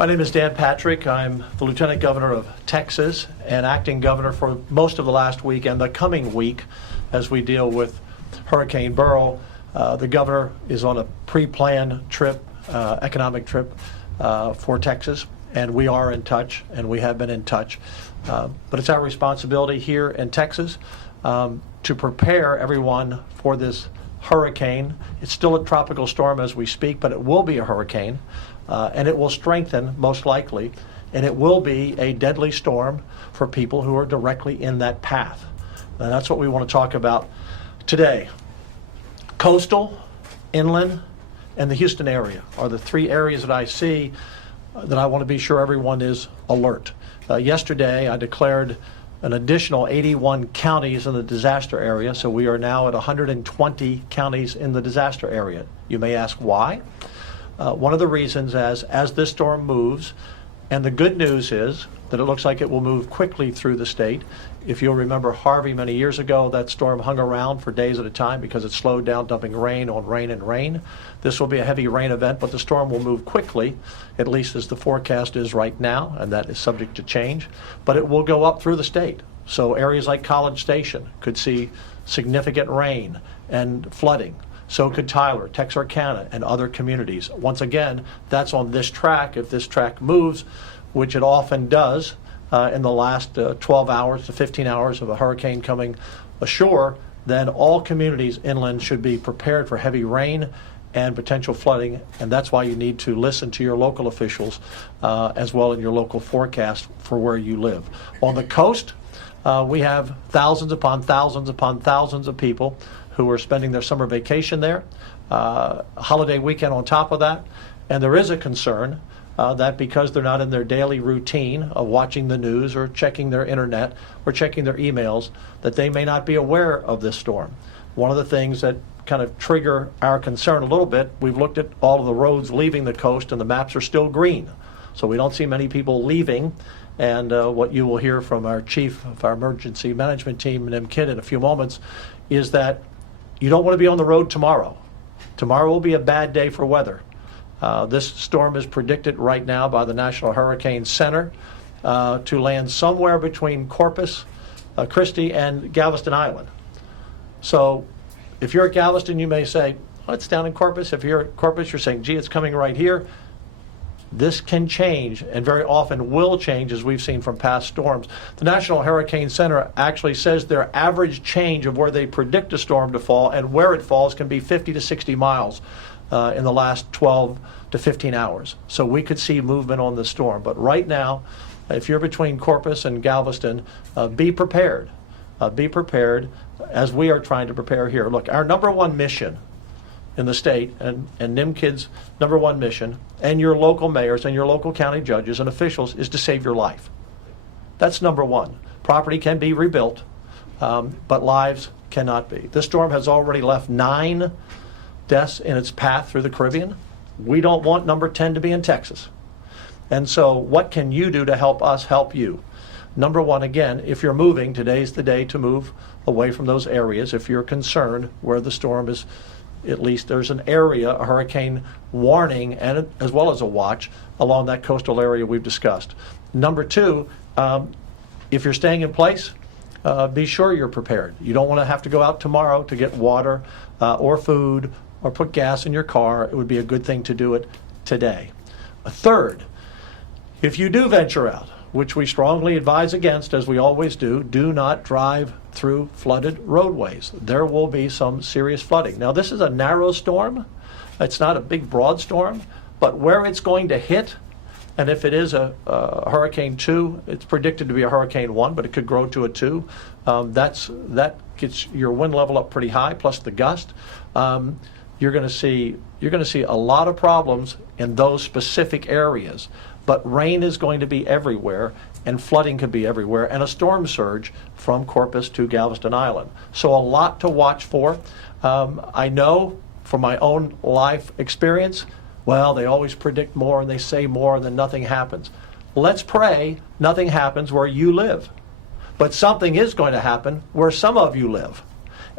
My name is Dan Patrick. I'm the Lieutenant Governor of Texas and acting governor for most of the last week and the coming week as we deal with Hurricane Beryl. The governor is on a pre-planned trip, economic trip for Texas, and we are in touch, and we have been in touch. But it's our responsibility here in Texas to prepare everyone for this hurricane. It's still a tropical storm as we speak, but it will be a hurricane, and it will strengthen most likely, and it will be a deadly storm for people who are directly in that path. And that's what we want to talk about today. Coastal, inland, and the Houston area are the three areas that I see that I want to be sure everyone is alert. Yesterday, I declared an additional 81 counties in the disaster area, so we are now at 120 counties in the disaster area. You may ask why. One of the reasons as this storm moves, and the good news is that it looks like it will move quickly through the state. If you'll remember Harvey many years ago, that storm hung around for days at a time because it slowed down, dumping rain on rain and rain. This will be a heavy rain event, but the storm will move quickly, at least as the forecast is right now, and that is subject to change. But it will go up through the state. So areas like College Station could see significant rain and flooding. So could Tyler, Texarkana, and other communities. Once again, that's on this track. If this track moves, which it often does in the last 12 hours to 15 hours of a hurricane coming ashore, then all communities inland should be prepared for heavy rain and potential flooding, and that's why you need to listen to your local officials as well in your local forecast for where you live. On the coast, we have thousands upon thousands upon thousands of people who are spending their summer vacation there, holiday weekend on top of that, and there is a concern that because they're not in their daily routine of watching the news or checking their internet or checking their emails, that they may not be aware of this storm. One of the things that kind of trigger our concern a little bit, we've looked at all of the roads leaving the coast and the maps are still green. So we don't see many people leaving. And what you will hear from our chief of our emergency management team, Nim Kidd, in a few moments, is that you don't want to be on the road tomorrow. Tomorrow will be a bad day for weather. This storm is predicted right now by the National Hurricane Center to land somewhere between Corpus Christi and Galveston Island. So if you're at Galveston, you may say, oh, it's down in Corpus. If you're at Corpus, you're saying, gee, it's coming right here. This can change, and very often will change, as we've seen from past storms. The National Hurricane Center actually says their average change of where they predict a storm to fall and where it falls can be 50 to 60 miles in the last 12 to 15 hours. So we could see movement on the storm. But right now, if you're between Corpus and Galveston, be prepared. Be prepared as we are trying to prepare here. Look, our number one mission in the state, and Nim Kidd's number one mission, and your local mayors and your local county judges and officials, is to save your life. That's number one. Property can be rebuilt, but lives cannot be. This storm has already left 9 deaths in its path through the Caribbean. We don't want number 10 to be in Texas. And so what can you do to help us help you? Number one, again, if you're moving, today's the day to move away from those areas. If you're concerned where the storm is, at least there's an area, a hurricane warning, and as well as a watch along that coastal area we've discussed. Number two, if you're staying in place, be sure you're prepared. You don't want to have to go out tomorrow to get water or food or put gas in your car. It would be a good thing to do it today. A third, if you do venture out, which we strongly advise against, as we always do not drive through flooded roadways. There will be some serious flooding. Now, this is a narrow storm. It's not a big, broad storm, but where it's going to hit, and if it is a Hurricane 2, it's predicted to be a Hurricane 1, but it could grow to a 2. That gets your wind level up pretty high, plus the gust. You're going to see a lot of problems in those specific areas. But rain is going to be everywhere, and flooding could be everywhere, and a storm surge from Corpus to Galveston Island. So a lot to watch for. I know from my own life experience, well, they always predict more and they say more and then nothing happens. Let's pray nothing happens where you live. But something is going to happen where some of you live.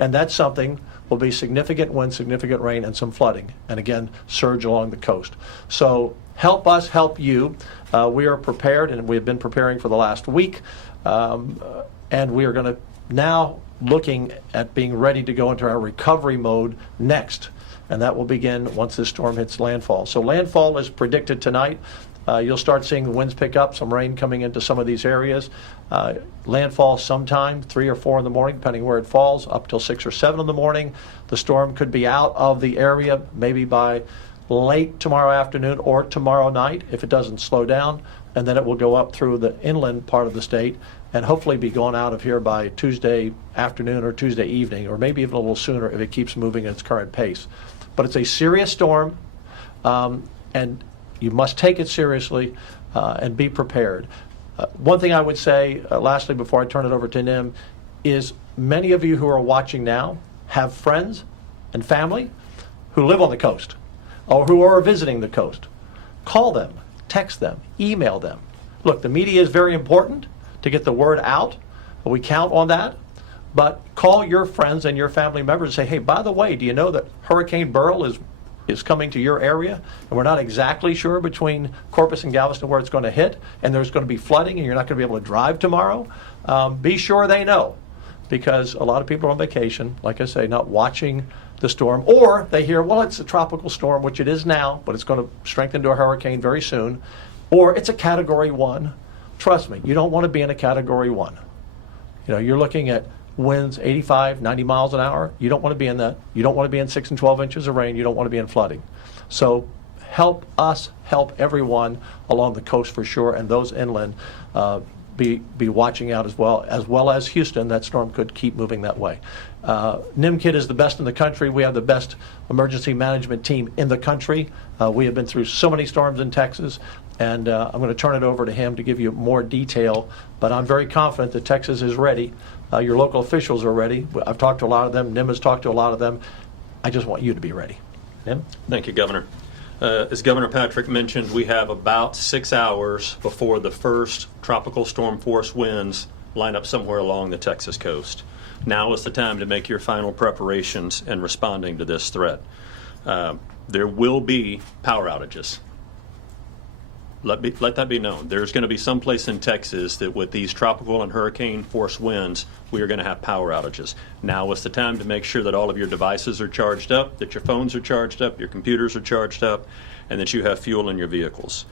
And that's something will be significant wind, significant rain, and some flooding. And again, surge along the coast. So help us help you. We are prepared, and we have been preparing for the last week. And we are going to now looking at being ready to go into our recovery mode next. And that will begin once this storm hits landfall. So landfall is predicted tonight. You'll start seeing the winds pick up, some rain coming into some of these areas. Landfall sometime 3 or 4 in the morning, depending where it falls, up till 6 or 7 in the morning. The storm could be out of the area maybe by late tomorrow afternoon or tomorrow night if it doesn't slow down, and then it will go up through the inland part of the state and hopefully be gone out of here by Tuesday afternoon or Tuesday evening, or maybe even a little sooner if it keeps moving at its current pace. But it's a serious storm, and you must take it seriously and be prepared. One thing I would say, lastly, before I turn it over to Nim, is many of you who are watching now have friends and family who live on the coast or who are visiting the coast. Call them, text them, email them. Look, the media is very important to get the word out. We count on that. But call your friends and your family members and say, hey, by the way, do you know that Hurricane Beryl is coming to your area, and we're not exactly sure between Corpus and Galveston where it's going to hit, and there's going to be flooding, and you're not going to be able to drive tomorrow? Be sure they know, because a lot of people are on vacation, like I say, not watching the storm, or they hear, well, it's a tropical storm, which it is now, but it's going to strengthen to a hurricane very soon, or it's a Category 1. Trust me, you don't want to be in a Category 1. You know, you're looking at winds 85, 90 miles an hour. You don't want to be in that. You don't want to be in 6 and 12 inches of rain. You don't want to be in flooding. So help us help everyone along the coast for sure, and those inland be watching out as well as Houston. That storm could keep moving that way. NIMKID is the best in the country. We have the best emergency management team in the country. We have been through so many storms in Texas, and I'm going to turn it over to him to give you more detail, but I'm very confident that Texas is ready. Your local officials are ready. I've talked to a lot of them. Nim has talked to a lot of them. I just want you to be ready. Nim? Thank you, Governor. As Governor Patrick mentioned, we have about 6 hours before the first tropical storm force winds line up somewhere along the Texas coast. Now is the time to make your final preparations in responding to this threat. There will be power outages. Let that be known. There's going to be some place in Texas that with these tropical and hurricane force winds, we are going to have power outages. Now is the time to make sure that all of your devices are charged up, that your phones are charged up, your computers are charged up, and that you have fuel in your vehicles.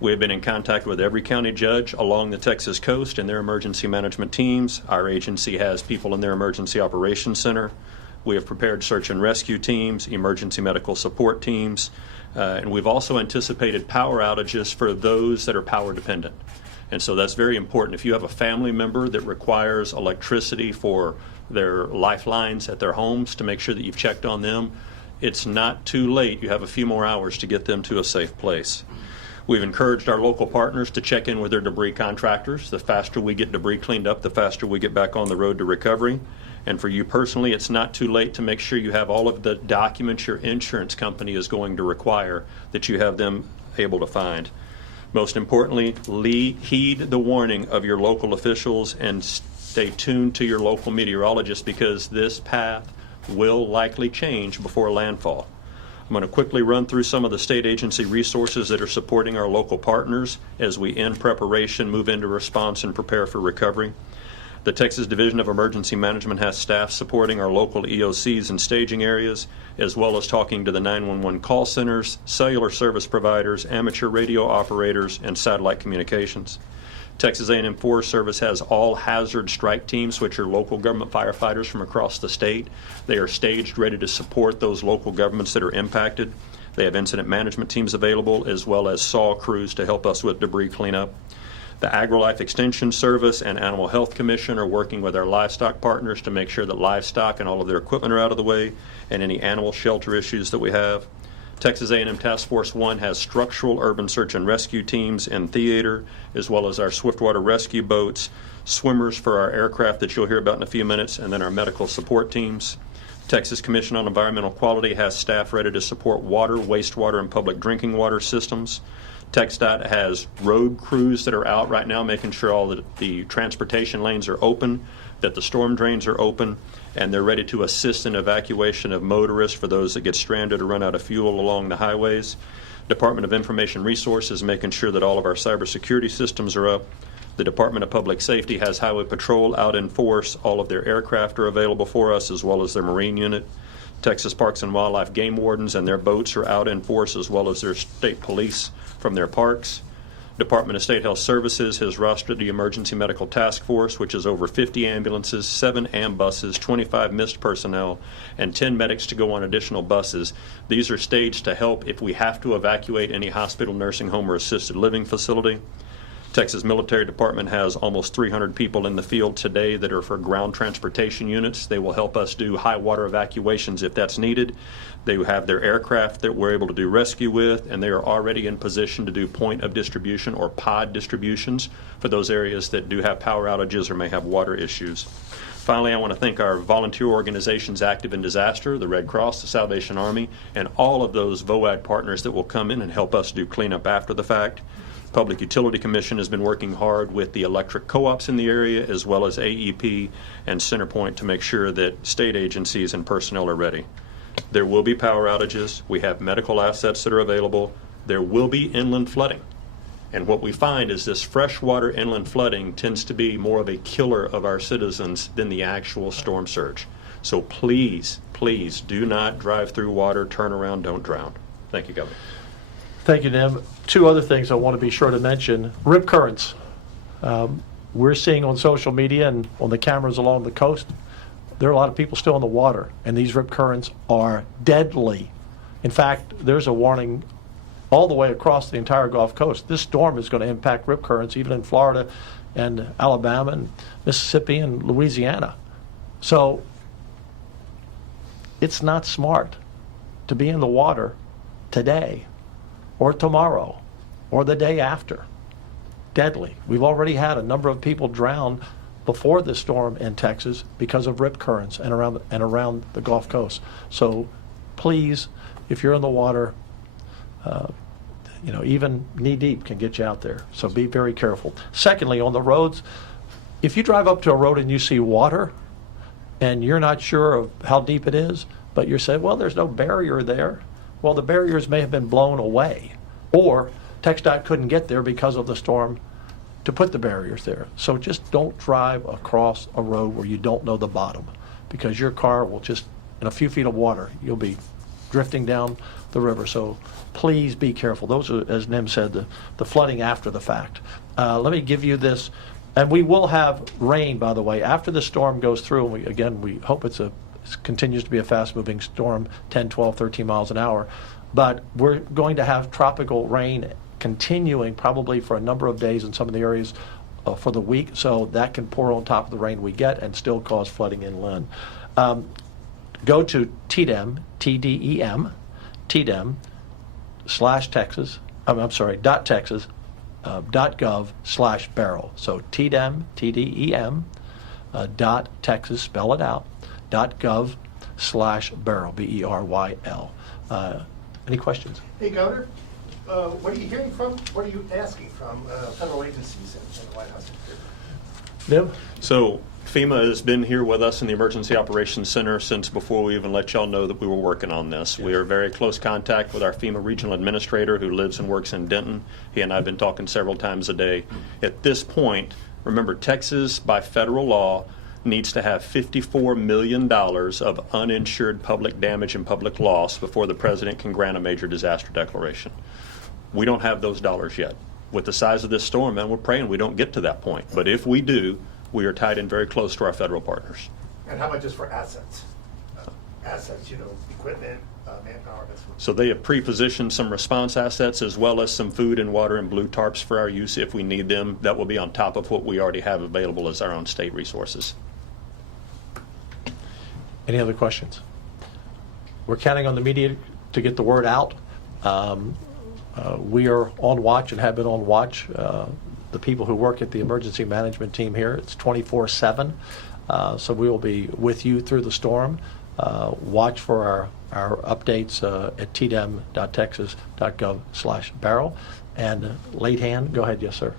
We have been in contact with every county judge along the Texas coast and their emergency management teams. Our agency has people in their emergency operations center. We have prepared search and rescue teams, emergency medical support teams, and we've also anticipated power outages for those that are power dependent. And so that's very important. If you have a family member that requires electricity for their lifelines at their homes, to make sure that you've checked on them, it's not too late. You have a few more hours to get them to a safe place. We've encouraged our local partners to check in with their debris contractors. The faster we get debris cleaned up, the faster we get back on the road to recovery. And for you personally, it's not too late to make sure you have all of the documents your insurance company is going to require, that you have them able to find. Most importantly, heed the warning of your local officials and stay tuned to your local meteorologist, because this path will likely change before landfall. I'm going to quickly run through some of the state agency resources that are supporting our local partners as we end preparation, move into response, and prepare for recovery. The Texas Division of Emergency Management has staff supporting our local EOCs and staging areas, as well as talking to the 911 call centers, cellular service providers, amateur radio operators, and satellite communications. Texas A&M Forest Service has all hazard strike teams, which are local government firefighters from across the state. They are staged, ready to support those local governments that are impacted. They have incident management teams available, as well as SAW crews to help us with debris cleanup. The AgriLife Extension Service and Animal Health Commission are working with our livestock partners to make sure that livestock and all of their equipment are out of the way, and any animal shelter issues that we have. Texas A&M Task Force 1 has structural urban search and rescue teams in theater, as well as our swiftwater rescue boats, swimmers for our aircraft that you'll hear about in a few minutes, and then our medical support teams. Texas Commission on Environmental Quality has staff ready to support water, wastewater, and public drinking water systems. TxDOT has road crews that are out right now making sure all the transportation lanes are open, that the storm drains are open, and they're ready to assist in evacuation of motorists for those that get stranded or run out of fuel along the highways. Department of Information Resources making sure that all of our cybersecurity systems are up. The Department of Public Safety has Highway Patrol out in force. All of their aircraft are available for us, as well as their Marine unit. Texas Parks and Wildlife game wardens and their boats are out in force, as well as their state police from their parks. Department of State Health Services has rostered the Emergency Medical Task Force, which is over 50 ambulances, 7 ambuses, 25 missed personnel, and 10 medics to go on additional buses. These are staged to help if we have to evacuate any hospital, nursing home, or assisted living facility. Texas Military Department has almost 300 people in the field today that are for ground transportation units. They will help us do high water evacuations if that's needed. They have their aircraft that we're able to do rescue with, and they are already in position to do point of distribution or pod distributions for those areas that do have power outages or may have water issues. Finally, I want to thank our volunteer organizations active in disaster, the Red Cross, the Salvation Army, and all of those VOAG partners that will come in and help us do cleanup after the fact. Public Utility Commission has been working hard with the electric co-ops in the area, as well as AEP and Centerpoint, to make sure that state agencies and personnel are ready. There will be power outages. We have medical assets that are available. There will be inland flooding. And what we find is this freshwater inland flooding tends to be more of a killer of our citizens than the actual storm surge. So please, please do not drive through water, turn around, don't drown. Thank you, Governor. Thank you, Nim. 2 other things I want to be sure to mention. Rip currents. We're seeing on social media and on the cameras along the coast, there are a lot of people still in the water, and these rip currents are deadly. In fact, there's a warning all the way across the entire Gulf Coast. This storm is going to impact rip currents even in Florida and Alabama and Mississippi and Louisiana. So it's not smart to be in the water today or tomorrow or the day after. Deadly. We've already had a number of people drown before this storm in Texas because of rip currents and around the Gulf Coast. So please, if you're in the water, even knee deep can get you out there. So be very careful. Secondly, on the roads, if you drive up to a road and you see water and you're not sure of how deep it is, but you're saying, well, there's no barrier there. Well, the barriers may have been blown away, or TxDOT couldn't get there because of the storm to put the barriers there. So just don't drive across a road where you don't know the bottom, because your car will just, in a few feet of water, you'll be drifting down the river. So please be careful. Those are, as Nim said, the flooding after the fact. Let me give you this, and we will have rain, by the way, after the storm goes through, and we hope it continues to be a fast-moving storm, 10, 12, 13 miles an hour. But we're going to have tropical rain continuing probably for a number of days in some of the areas for the week, so that can pour on top of the rain we get and still cause flooding inland. Go to TDEM, TDEM, TDEM/Texas, .texas, .gov/Beryl. So TDEM, TDEM, .texas, spell it out, .gov/Beryl, BERYL. Any questions? Hey, Governor, what are you hearing from, what are you asking from federal agencies in the White House? Nim? So FEMA has been here with us in the Emergency Operations Center since before we even let y'all know that we were working on this. Yes. We are very close contact with our FEMA regional administrator who lives and works in Denton. He and I have been talking several times a day. At this point, remember, Texas, by federal law, needs to have $54 million of uninsured public damage and public loss before the president can grant a major disaster declaration. We don't have those dollars yet. With the size of this storm, and we're praying we don't get to that point. But if we do, we are tied in very close to our federal partners. And how about just for assets? Equipment, manpower, that's what. So they have pre-positioned some response assets as well as some food and water and blue tarps for our use if we need them. That will be on top of what we already have available as our own state resources. Any other questions? We're counting on the media to get the word out. We are on watch and have been on watch. The people who work at the emergency management team here, it's 24/7. So we will be with you through the storm. Watch for our updates at tdem.texas.gov/Beryl. And late hand, go ahead, yes, sir.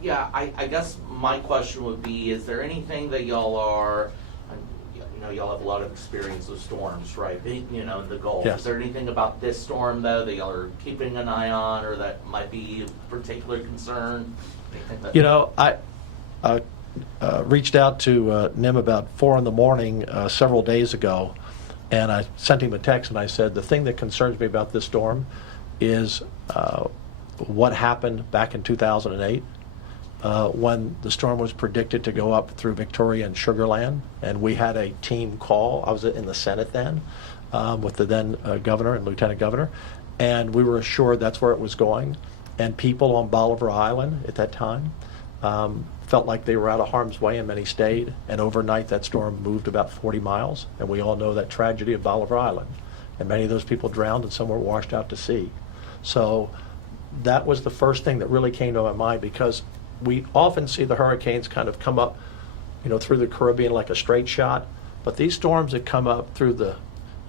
Yeah, I guess my question would be, is there anything that y'all are, y'all have a lot of experience with storms, right? In the Gulf. Yes. Is there anything about this storm, though, that y'all are keeping an eye on or that might be of particular concern? I reached out to Nim about 4 in the morning several days ago, and I sent him a text and I said, the thing that concerns me about this storm is what happened back in 2008 when the storm was predicted to go up through Victoria and Sugar Land, and we had a team call. I was in the Senate then with the then governor and lieutenant governor, and we were assured that's where it was going. And people on Bolivar Island at that time felt like they were out of harm's way, and many stayed. And overnight, that storm moved about 40 miles, and we all know that tragedy of Bolivar Island. And many of those people drowned, and some were washed out to sea. So that was the first thing that really came to my mind, because we often see the hurricanes kind of come up, through the Caribbean like a straight shot. But these storms that come up through the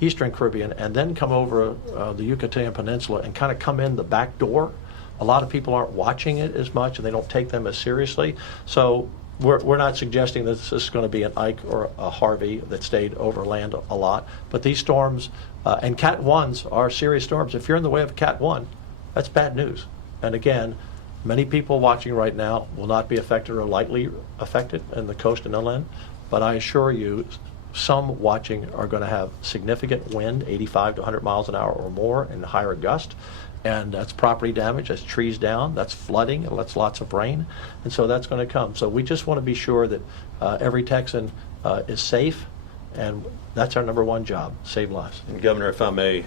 eastern Caribbean and then come over the Yucatan Peninsula and kind of come in the back door, a lot of people aren't watching it as much, and they don't take them as seriously. So we're not suggesting that this is going to be an Ike or a Harvey that stayed over land a lot. But these storms, and Cat 1s are serious storms. If you're in the way of a Cat 1, that's bad news. And again, many people watching right now will not be affected or likely affected in the coast and inland. But I assure you, some watching are going to have significant wind, 85 to 100 miles an hour or more, and higher gust. And that's property damage, that's trees down, that's flooding, and that's lots of rain. And so that's going to come. So we just want to be sure that every Texan is safe, and that's our number one job, save lives. And Governor, if I may,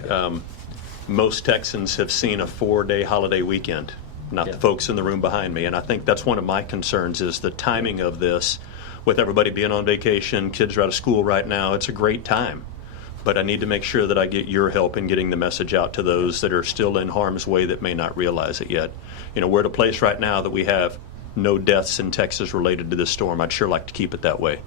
most Texans have seen a 4-day holiday weekend, not Yeah. the folks in the room behind me. And I think that's one of my concerns is the timing of this. With everybody being on vacation, kids are out of school right now, it's a great time. But I need to make sure that I get your help in getting the message out to those that are still in harm's way that may not realize it yet. We're at a place right now that we have no deaths in Texas related to this storm. I'd sure like to keep it that way.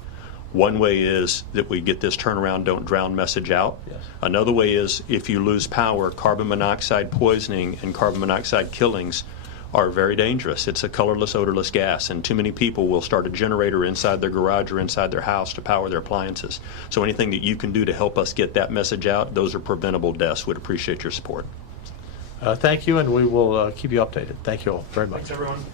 One way is that we get this turnaround, don't drown message out. Yes. Another way is if you lose power, carbon monoxide poisoning and carbon monoxide killings are very dangerous. It's a colorless, odorless gas, and too many people will start a generator inside their garage or inside their house to power their appliances. So anything that you can do to help us get that message out, those are preventable deaths. We'd appreciate your support. Thank you, and we will keep you updated. Thank you all very much. Thanks, everyone.